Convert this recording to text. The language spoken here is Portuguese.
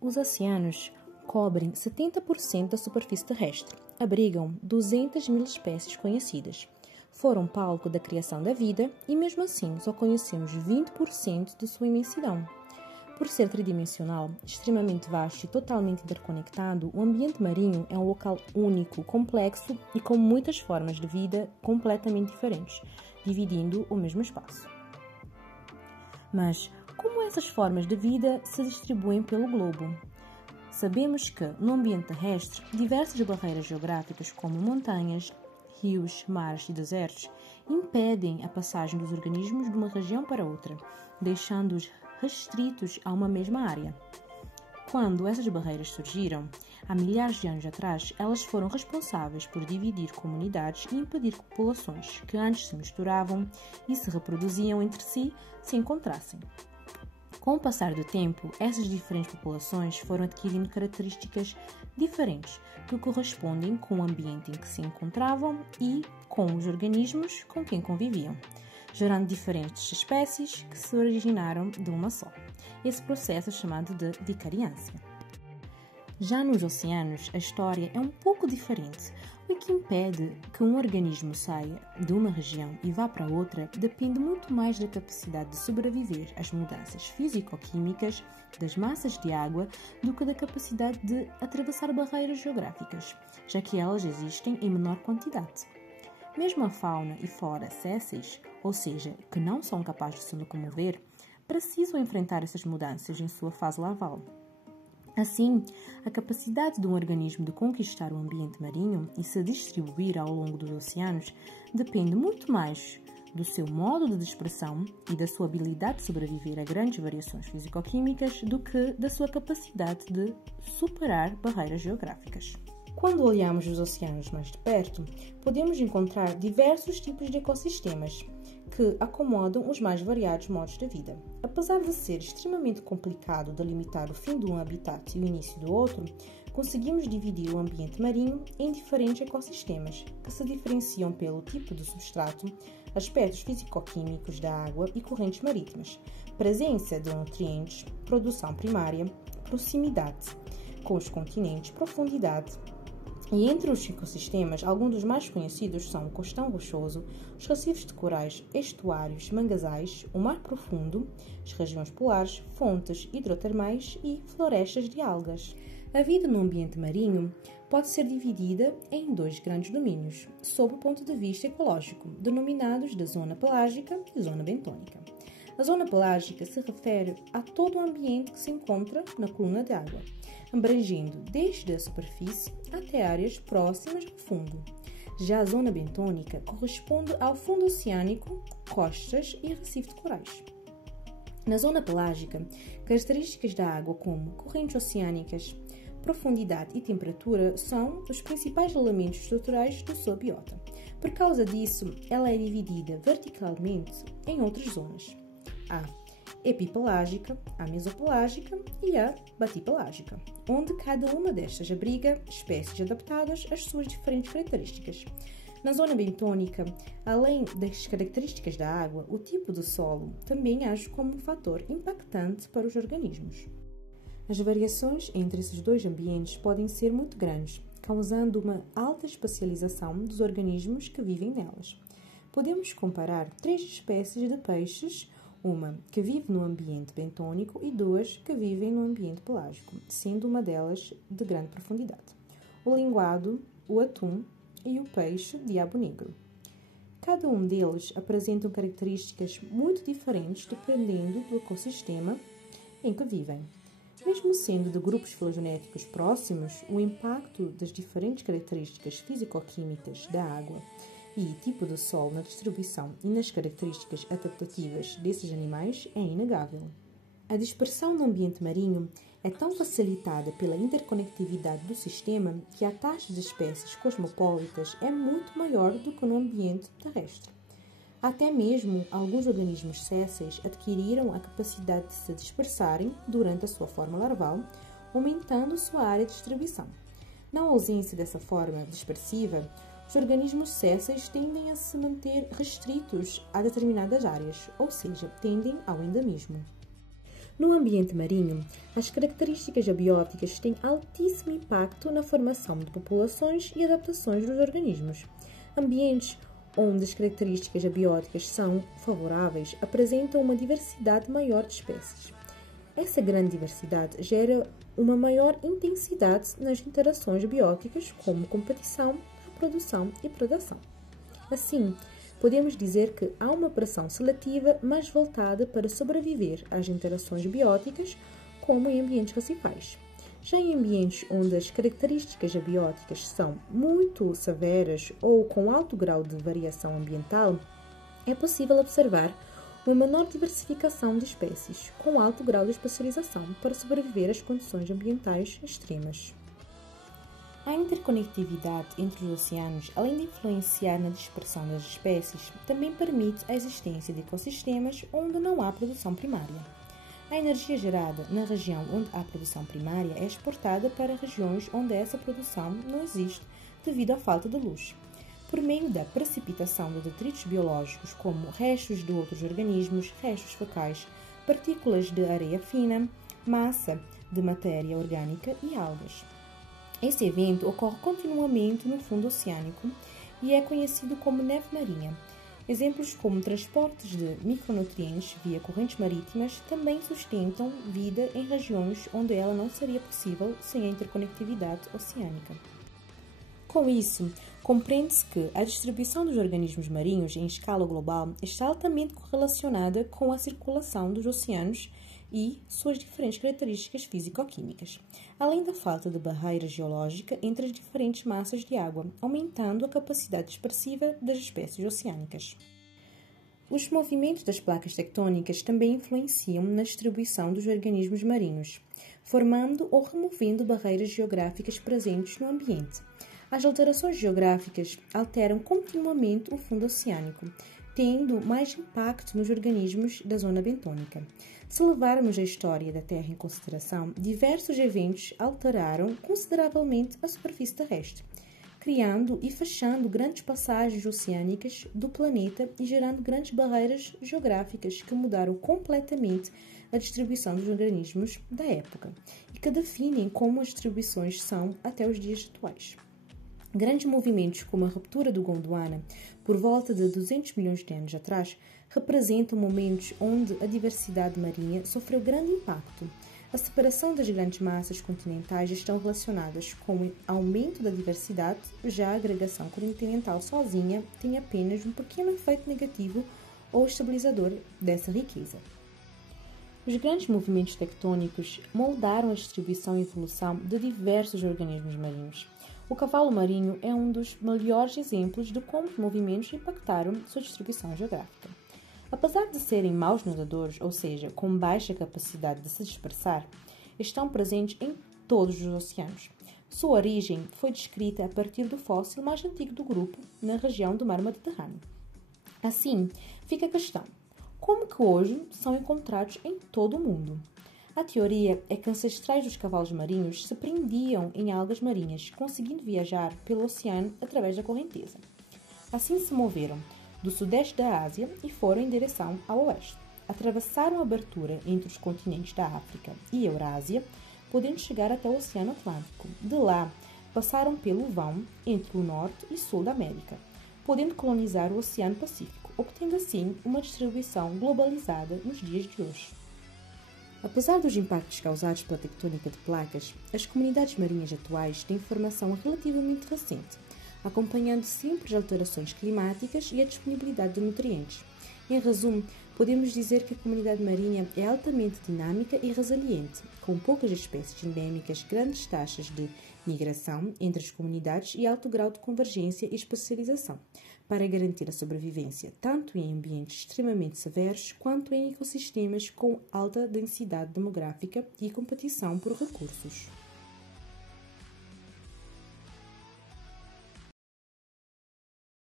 Os oceanos cobrem 70% da superfície terrestre, abrigam 200 mil espécies conhecidas. Foram palco da criação da vida e, mesmo assim, só conhecemos 20% de sua imensidão. Por ser tridimensional, extremamente vasto e totalmente interconectado, o ambiente marinho é um local único, complexo e com muitas formas de vida completamente diferentes, dividindo o mesmo espaço. Mas como essas formas de vida se distribuem pelo globo? Sabemos que, no ambiente terrestre, diversas barreiras geográficas como montanhas, rios, mares e desertos impedem a passagem dos organismos de uma região para outra, deixando-os restritos a uma mesma área. Quando essas barreiras surgiram, há milhares de anos atrás, elas foram responsáveis por dividir comunidades e impedir que populações que antes se misturavam e se reproduziam entre si se encontrassem. Com o passar do tempo, essas diferentes populações foram adquirindo características diferentes que correspondem com o ambiente em que se encontravam e com os organismos com quem conviviam, gerando diferentes espécies que se originaram de uma só. Esse processo é chamado de vicariância. Já nos oceanos, a história é um pouco diferente. O que impede que um organismo saia de uma região e vá para outra depende muito mais da capacidade de sobreviver às mudanças físico-químicas das massas de água do que da capacidade de atravessar barreiras geográficas, já que elas existem em menor quantidade. Mesmo a fauna e flora sésseis, ou seja, que não são capazes de se locomover, precisam enfrentar essas mudanças em sua fase larval. Assim, a capacidade de um organismo de conquistar o ambiente marinho e se distribuir ao longo dos oceanos depende muito mais do seu modo de dispersão e da sua habilidade de sobreviver a grandes variações físico-químicas do que da sua capacidade de superar barreiras geográficas. Quando olhamos os oceanos mais de perto, podemos encontrar diversos tipos de ecossistemas que acomodam os mais variados modos de vida. Apesar de ser extremamente complicado delimitar o fim de um habitat e o início do outro, conseguimos dividir o ambiente marinho em diferentes ecossistemas, que se diferenciam pelo tipo de substrato, aspectos físico-químicos da água e correntes marítimas, presença de nutrientes, produção primária, proximidade com os continentes, profundidade. E entre os ecossistemas, alguns dos mais conhecidos são o costão rochoso, os recifes de corais, estuários, manguezais, o mar profundo, as regiões polares, fontes hidrotermais e florestas de algas. A vida no ambiente marinho pode ser dividida em dois grandes domínios, sob o ponto de vista ecológico, denominados de zona pelágica e zona bentônica. A zona pelágica se refere a todo o ambiente que se encontra na coluna de água, abrangendo desde a superfície até áreas próximas do fundo. Já a zona bentônica corresponde ao fundo oceânico, costas e recife de corais. Na zona pelágica, características da água como correntes oceânicas, profundidade e temperatura são os principais elementos estruturais do seu biota. Por causa disso, ela é dividida verticalmente em outras zonas. A epipelágica, a mesopelágica e a batipelágica, onde cada uma destas abriga espécies adaptadas às suas diferentes características. Na zona bentônica, além das características da água, o tipo do solo também age como um fator impactante para os organismos. As variações entre esses dois ambientes podem ser muito grandes, causando uma alta especialização dos organismos que vivem nelas. Podemos comparar 3 espécies de peixes, uma que vive no ambiente bentônico e 2 que vivem no ambiente pelágico, sendo uma delas de grande profundidade: o linguado, o atum e o peixe diabo negro. Cada um deles apresentam características muito diferentes dependendo do ecossistema em que vivem. Mesmo sendo de grupos filogenéticos próximos, o impacto das diferentes características físico-químicas da água e tipo do solo na distribuição e nas características adaptativas desses animais é inegável. A dispersão no ambiente marinho é tão facilitada pela interconectividade do sistema que a taxa de espécies cosmopolitas é muito maior do que no ambiente terrestre. Até mesmo alguns organismos sésseis adquiriram a capacidade de se dispersarem durante a sua forma larval, aumentando sua área de distribuição. Na ausência dessa forma dispersiva, os organismos sésseis tendem a se manter restritos a determinadas áreas, ou seja, tendem ao endemismo. No ambiente marinho, as características abióticas têm altíssimo impacto na formação de populações e adaptações dos organismos. Ambientes onde as características abióticas são favoráveis apresentam uma diversidade maior de espécies. Essa grande diversidade gera uma maior intensidade nas interações bióticas, como competição, reprodução e predação. Assim, podemos dizer que há uma pressão seletiva mais voltada para sobreviver às interações bióticas, como em ambientes recifais. Já em ambientes onde as características abióticas são muito severas ou com alto grau de variação ambiental, é possível observar uma menor diversificação de espécies, com alto grau de especialização para sobreviver às condições ambientais extremas. A interconectividade entre os oceanos, além de influenciar na dispersão das espécies, também permite a existência de ecossistemas onde não há produção primária. A energia gerada na região onde há produção primária é exportada para regiões onde essa produção não existe devido à falta de luz. Por meio da precipitação de detritos biológicos como restos de outros organismos, restos fecais, partículas de areia fina, massa de matéria orgânica e algas. Esse evento ocorre continuamente no fundo oceânico e é conhecido como neve marinha. Exemplos como transportes de micronutrientes via correntes marítimas também sustentam vida em regiões onde ela não seria possível sem a interconectividade oceânica. Com isso, compreende-se que a distribuição dos organismos marinhos em escala global está altamente correlacionada com a circulação dos oceanos e suas diferentes características físico-químicas, além da falta de barreira geológica entre as diferentes massas de água, aumentando a capacidade dispersiva das espécies oceânicas. Os movimentos das placas tectônicas também influenciam na distribuição dos organismos marinhos, formando ou removendo barreiras geográficas presentes no ambiente. As alterações geográficas alteram continuamente o fundo oceânico, tendo mais impacto nos organismos da zona bentônica. Se levarmos a história da Terra em consideração, diversos eventos alteraram consideravelmente a superfície terrestre, criando e fechando grandes passagens oceânicas do planeta e gerando grandes barreiras geográficas que mudaram completamente a distribuição dos organismos da época e que definem como as distribuições são até os dias atuais. Grandes movimentos como a ruptura do Gondwana, por volta de 200 milhões de anos atrás, representam momentos onde a diversidade marinha sofreu grande impacto. A separação das grandes massas continentais estão relacionadas com o aumento da diversidade, já a agregação continental sozinha tem apenas um pequeno efeito negativo ou estabilizador dessa riqueza. Os grandes movimentos tectônicos moldaram a distribuição e evolução de diversos organismos marinhos. O cavalo marinho é um dos melhores exemplos de como os movimentos impactaram sua distribuição geográfica. Apesar de serem maus nadadores, ou seja, com baixa capacidade de se dispersar, estão presentes em todos os oceanos. Sua origem foi descrita a partir do fóssil mais antigo do grupo, na região do mar Mediterrâneo. Assim, fica a questão: como que hoje são encontrados em todo o mundo? A teoria é que ancestrais dos cavalos marinhos se prendiam em algas marinhas, conseguindo viajar pelo oceano através da correnteza. Assim se moveram do sudeste da Ásia e foram em direção ao oeste. Atravessaram a abertura entre os continentes da África e Eurásia, podendo chegar até o Oceano Atlântico. De lá, passaram pelo vão entre o norte e sul da América, podendo colonizar o Oceano Pacífico, obtendo assim uma distribuição globalizada nos dias de hoje. Apesar dos impactos causados pela tectônica de placas, as comunidades marinhas atuais têm formação relativamente recente, acompanhando sempre as alterações climáticas e a disponibilidade de nutrientes. Em resumo, podemos dizer que a comunidade marinha é altamente dinâmica e resiliente, com poucas espécies endêmicas, grandes taxas de migração entre as comunidades e alto grau de convergência e especialização, para garantir a sobrevivência tanto em ambientes extremamente severos quanto em ecossistemas com alta densidade demográfica e competição por recursos.